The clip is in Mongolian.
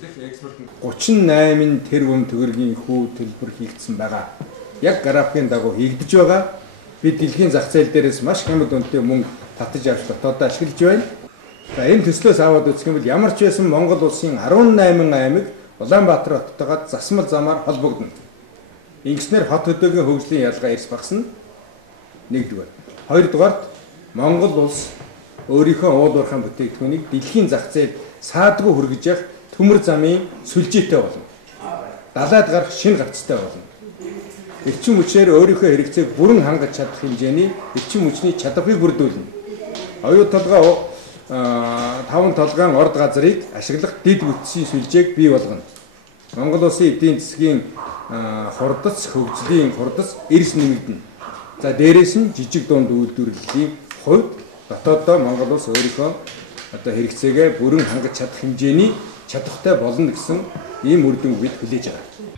38 тэрбум төгрөгийн хүү төлбөр хийгдсэн байгаа. Яг графикын дагуу хийгдэж байгаа. Бид дэлхийн зах зээл дээрээс маш хямд үнэтэй мөнгө татаж авч дотоодоо ашиглаж байна. За энэ төслөөс аваад үзэх юм бол ямар ч байсан Монгол улсын 18 аймаг Улаанбаатар хоттойгоо засмал замаар холбогдно. Ингэснээр хот хөдөөгийн хөгжлийн ялгаа эрс багасна. Нэгдүгээр. Хоёрдугаарт Монгол улс өөрийнхөө уулуурхайн бүтээгдэхүүнийг дэлхийн зах зээлд саадгүй хүргэж явах төмөр замын сүлжээтэй болно. Далайд гарах шинэ гарцтай болно. Эрчим хүчээр өөрийнхөө хэрэгцээг бүрэн хангаж чадах хэмжээний эрчим хүчний чадварыг бүрдүүлнэ. Оюу толгой 5 толгойн орд газрыг ашиглах дэд бүтцийн сүлжээг бий болгоно. Монгол улсын эдийн засгийн хурдац, хөгжлийн хурдац эрс нэмэгдэнэ. За дээрээс нь жижиг дунд үйлдвэрлэлийн хувьд дотооддоо Монгол улс өөрийнхөө хэрэгцээгээ бүрэн хангаж чадах хэмжээний чадвартай болно гэсэн ийм үр дүнг бид хүлээж байгаа.